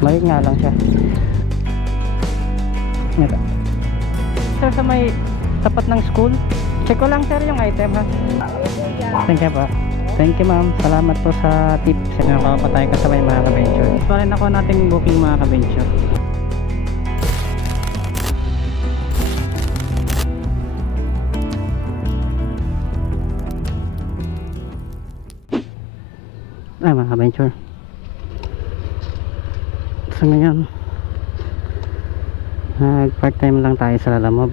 Maliit nga lang siya. Ito. Sir, sa may tapat ng school, check ko lang sir yung item ha. Thank you po. Thank you ma'am. Salamat po sa tips. Nakakapatay ka sa may mga ka-venture. Ito rin ako nating booking mga ka-venture. Mga ka-venture. So ngayon, nag-part time lang tayo sa Lalamove.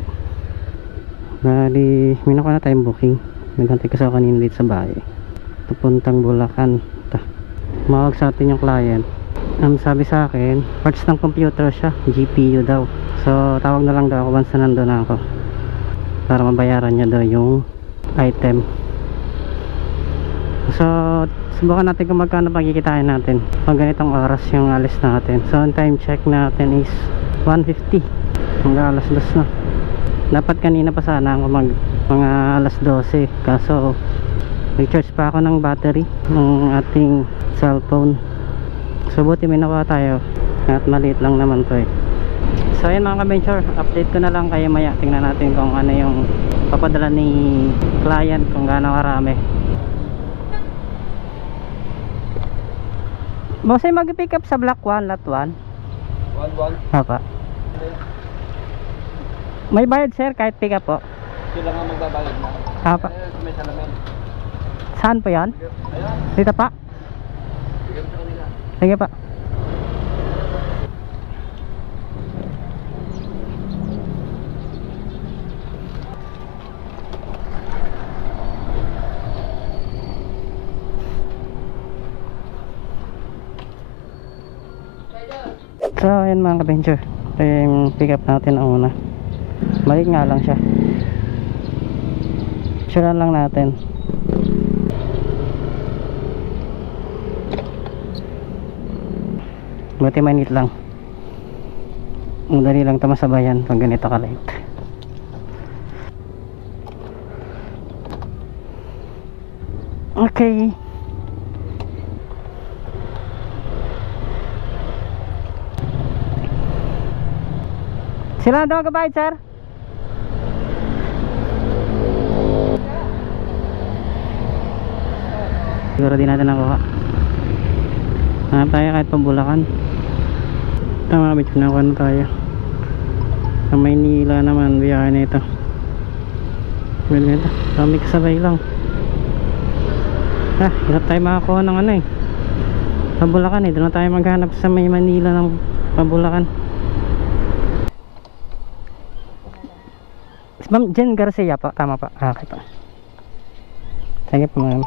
Bali, minako na tayong booking. Nagantay ko sa kanina dito sa bahay. Papuntang Bulacan. Mawag sa atin yung client. Ang sabi sa akin, parts ng computer siya, GPU daw. So tawag na lang daw ako once na nandun na ako, para mabayaran niya daw yung item. So subukan natin kung magkano pagkikitain natin pag ganitong oras yung alis natin. So ang time check natin is 1:50. Hanggang alas 2 na. Dapat kanina pa sana ako mga alas 12, kaso nag-charge pa ako ng battery ng ating cellphone. So buti may nakuha tayo at maliit lang naman to eh. So ayun mga ka-venture, update ko na lang kayo maya. Tingnan natin kung ano yung papadala ni client, kung gaano karami. Bossy, mag-pick up sa block 1, lot 1. 1-1? Apa. May bayad sir kahit pick up po? Sila nga magbabayad na. Apa. May salamin. Saan po yan? Ayan. Dito pa? Bigyan sa kanila. Sige pa. So ayan mga ka-venture, ito yung pick up natin ang una. Maliit nga lang siya. Sure lang natin. Buti manit lang. Madali lang ito masabayan pag ganito ka-light. Okay. Sila na daw magbabayad sir? Siguro din natin nakuha. Hanap tayo kahit pa Bulacan. Tama, bitch, nakuha na tayo. Sa Maynila naman, biyahe na ito. Pwede ito, kami kasabay lang. Hirap tayo makakuha ng ano eh, pa Bulacan eh. Doon na tayo maghanap sa may Manila ng pa Bulacan. Ma'am Jen Garcia pa, tama pa. Okay pa. Sige po ma'am.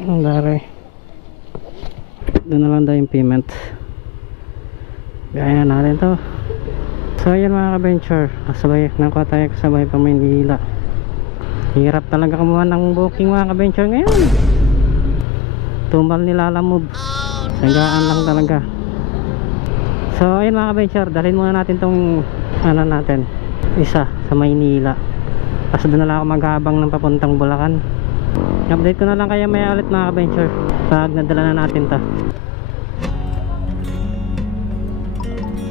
Ang dari. Doon na lang daw yung payment. Gaya na natin to. So yun mga ka-venture, kasabay, nakuha tayo kasabay pa Maynila. Hirap talaga kumuha ng booking mga ka-venture ngayon. Tumbal ni Lalamove. Sagaan lang talaga. So ayun mga ka-venture, dalhin muna natin tong ano natin, isa sa Maynila. Tapos doon na lang ako maghabang ng papuntang Bulacan. Update ko na lang kaya maya ulit mga ka-venture pag nadala na natin ta.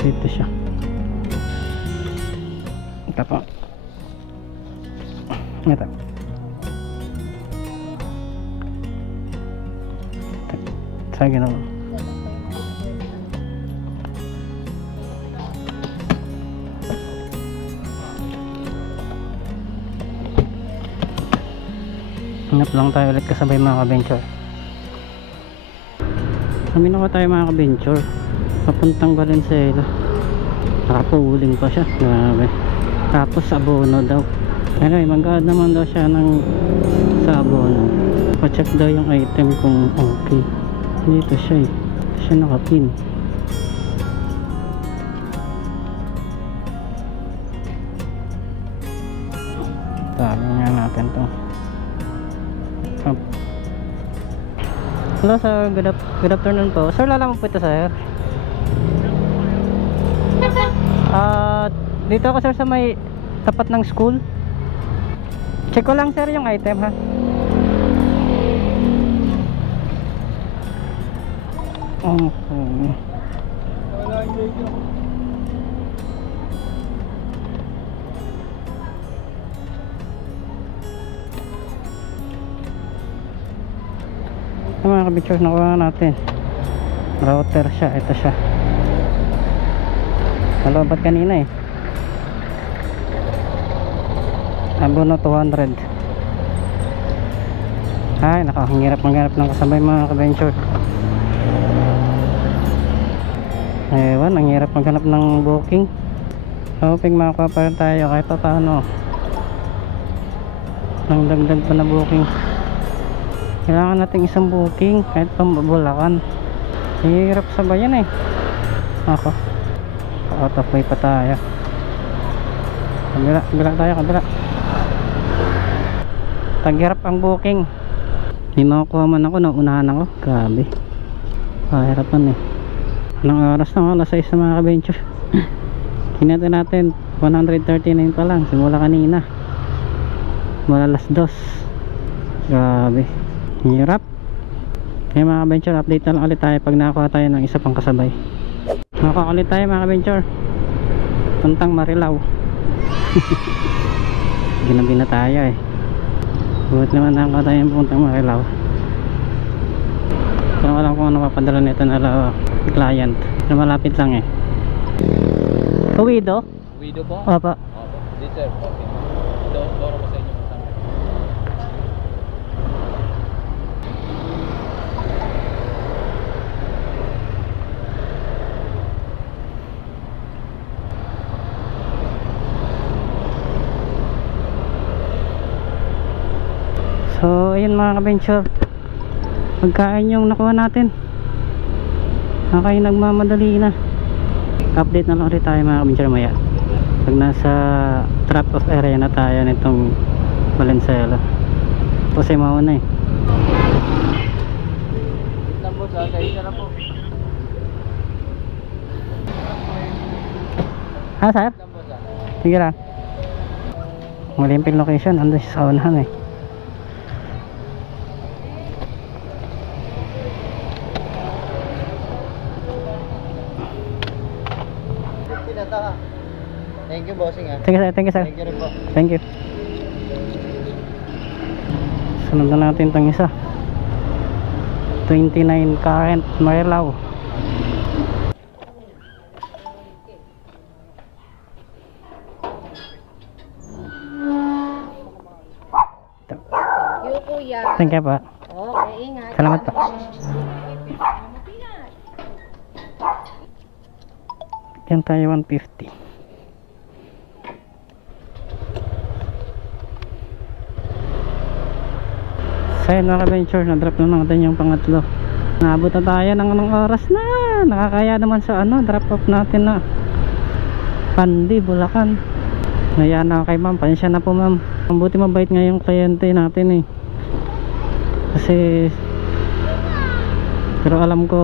Dito siya. Ito po. Ito. Sige na lang. Hanap lang tayo ulit kasabay mga ka-venture. Kami na tayo mga ka-venture papuntang Valenzuela. Nakapuling pa siya, grabe. Tapos abono daw. Anyway, mag-add naman daw siya ng sa abono. Pa-check daw yung item kung okay. Dito siya eh, dito siya nakapin. Dami nga natin to. Hello sir, good afternoon po. Sir, lalaman po ito sir. Dito ako sir sa may Tapat ng school. Check ko lang sir yung item ha. Okay. Ito mga kabitsure, nakuha natin. Router siya, ito siya. Nalobat kanina eh. Abono 200. Ay, nakahirap maghanap ng kasabay mga kabitsure. Ewan, ang hirap maghanap ng booking. Hoping makakuha pa rin tayo kahit pa paano. Nang dagdag pa na booking. Kailangan natin isang booking kahit pa Bulacan. Hirap sabayan eh. Ako, out of way pa tayo. Kabila tayo, kabila. Taghirap ang booking. Hindi makakuha man ako, naunahan ako. Grabe, kahirapan eh. Anong oras na? Alas 6 na mga ka-venture. Kinata natin 139 pa lang simula kanina. Wala alas 2. Grabe, hirap. Kaya mga ka-venture, update na lang ulit tayo pag nakakuha tayo ng isa pang kasabay. Nakakuha ulit tayo mga ka-venture, puntang Marilao. Ginabi na tayo eh. Buhat naman nakakuha tayo ng puntang Marilao. Pero alam kung ano papadala nito na client na malapit lang eh. Uwido? Widow po? Opo. Dito sir. Okay. Doro ko sa inyo. So ayun mga ka-venture, pagkain yung nakuha natin. Okay, nagmamadali na. Update na lang ulit tayo mga ka-venture maya pag nasa drop off area na tayo nitong Valenzuela. Kasi mauna eh. Lang po sa isa na po. Ha sir? Lang po sa. Sige lang. Olimping location, ando sa unahan eh. Thank you bossing ah. Sige sir, thank you sir. Thank you rin po. Thank you. Sunod na natin itong isa. 29 current Marilao. Thank you, kuya. Thank you po. Okay, ingat. Salamat po. Yan tayo 150. So yun mga ka-venture, na-drop na natin yung pangatlo. Naabot na tayo ng anong oras na. Nakakaya naman sa drop off natin na Pandi, Bulacan. Nayaan ako kay ma'am, pansya na po ma'am. Mabuti mabait nga yung kliyente natin eh. Kasi pero alam ko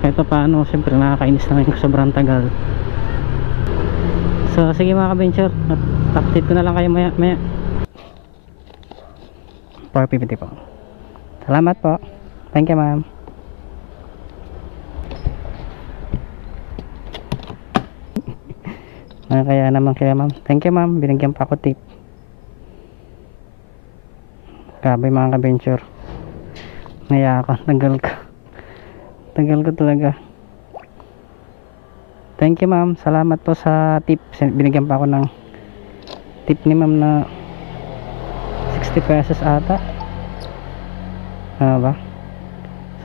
kahit pa paano, siyempre nakakainis na rin sobrang tagal. So sige mga ka-venture, update ko na lang kayo maya 450 po. Salamat po. Thank you ma'am. Kaya naman kaya ma'am. Thank you ma'am, binigyan pa ako tip. Grabe mga ka-venture, naya ako, tagal ko talaga. Thank you ma'am, salamat po sa tip. Binigyan pa ako ng tip ni ma'am na 60 pesos ata. Ano ba?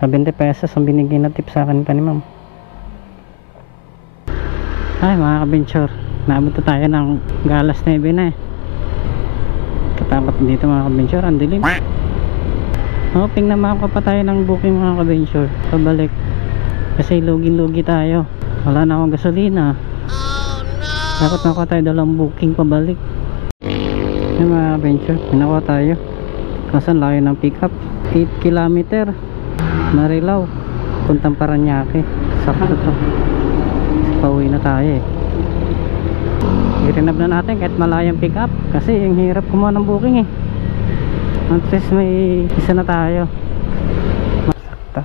70 pesos ang binigyan na tip sa akin pa ni ma'am. Ay mga ka-venture, naabot na tayo ng galas 9 na eh. Katapat dito mga ka-venture, ang dilim. Hoping na makakuha pa tayo ng booking mga ka-venture pabalik. Kasi lugi tayo, wala na akong gasolina. Dapat nakuha tayo dalawang booking pabalik. Yung mga ka-venture, pinakuha tayo. Kasan layo ng pick up, 8 km Marilao puntang Paranaque. Sakto to, pauwi na tayo eh. I-renab na natin kahit malayang pick up kasi yung hirap kumuha ng booking eh. At least may isa na tayo. Masakta.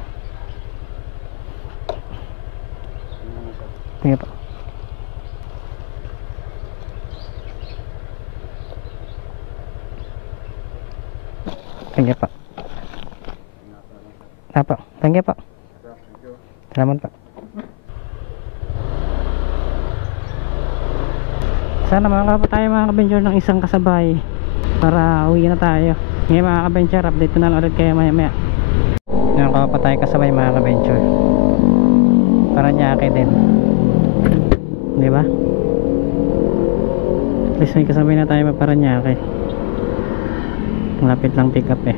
Sige po. Thank you po. Apo, thank you po. Salamat po. Sana makakapa tayo mga ka-venture ng isang kasabay para uwi na tayo. Ngayon mga ka-venture, update ko na lang ulit kayo maya maya. Ngayon makakapa tayo kasabay mga ka-venture. Para nyake din, diba? At least may kasabay na tayo para nyake. Malapit lang pick up eh.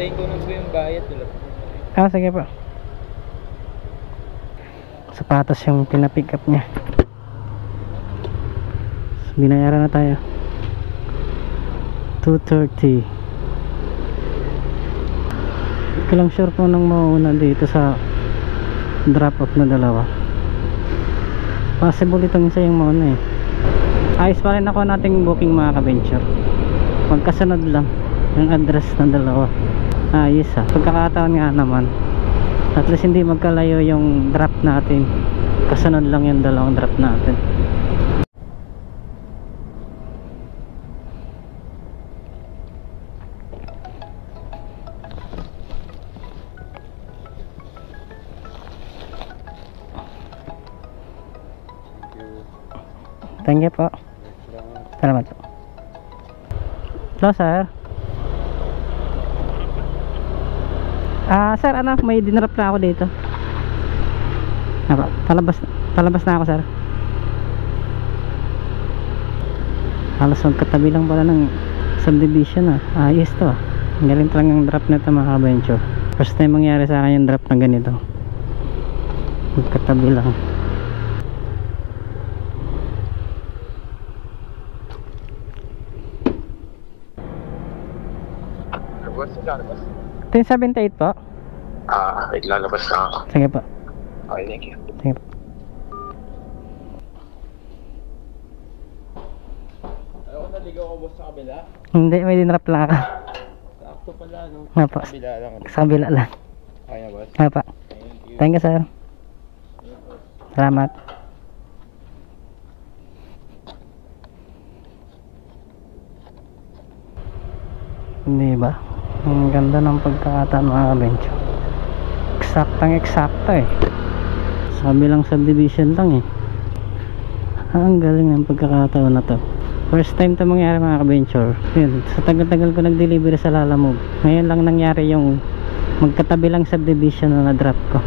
Tayo ko nang po yung bayad. Sige po. Sapatos yung pinapick up nya. So, binayaran na tayo. 230. Hindi ko lang sure kung nang mauna dito sa drop off na dalawa. Possible itong isa yung mauna eh. Ayos pa rin ako nating booking mga ka-venture. Magkasunod lang yung address ng dalawa. Ayos pagkakataon nga naman, at least hindi magkalayo yung drop natin, kasunod lang yung dalawang drop natin. Thank you po. Salamat po. Hello sir. Sir, may dinrap na ako dito. Palabas na ako sir. Halos magkatabi lang pala ng subdivision ayos to Ang galing talagang yung drop nito mga ka-venture. First time mangyari sa akin yung drop na ganito. Magkatabi lang. Ito yung 78 po. Lalabas na ako. Sige po. Okay, thank you. Sige po. Ayaw ko naligaw ko boss sa kabila. Hindi, may dinrap lang ako. Sakto pala no. Nga po. Sa kabila lang. Sa kabila lang. Kaya boss. Nga po. Thank you. Thank you sir. Salamat. Hindi ba? Ang ganda ng pagkakataon mga ka-venture. Eksaktang-eksakta eh. Sa kabilang subdivision lang eh. Ang galing ng pagkakataon na to. First time to mangyari mga ka-venture. Yun, sa tagal-tagal ko nag-delivery sa Lalamove. Ngayon lang nangyari yung magkatabi lang subdivision na na-drop ko.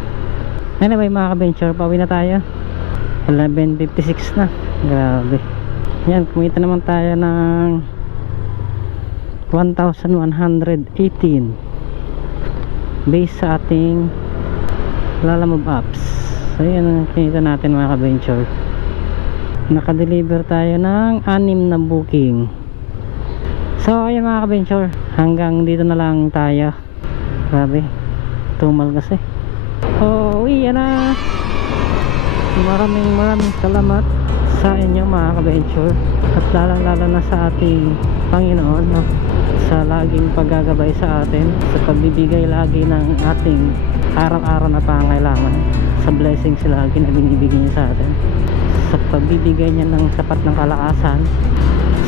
Anyway mga ka-venture, pauwi na tayo. 11:56 na. Grabe. Yan, kumita naman tayo ng 1,118 based sa ating Lalamove apps. So yan ang kinita natin mga ka-venture. Naka-deliver tayo ng 6 na booking. So ayun mga ka-venture, hanggang dito na lang tayo. Grabe, tumal kasi. Uwi na. Maraming salamat sa inyo mga ka-venture, at lalo na sa ating Panginoon, no? Sa laging paggagabay sa atin, sa pagbibigay lagi ng ating araw-araw na pangailangan, sa blessings lagi na binibigay niya sa atin, sa pagbibigay niya ng sapat ng kalakasan.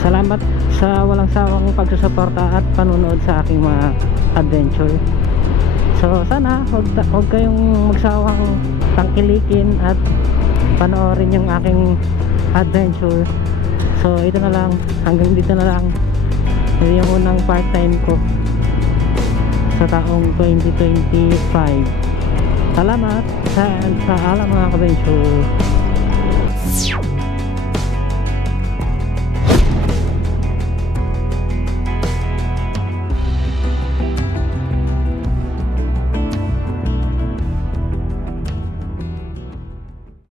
Salamat sa walang sawang pagsusuporta at panunood sa aking mga adventure. So sana huwag kayong magsawang tangkilikin at panoorin yung aking adventure. So ito na lang, hanggang dito na lang. Ito yung unang part-time ko sa taong 2025. Salamat sa alam mga ka-venture.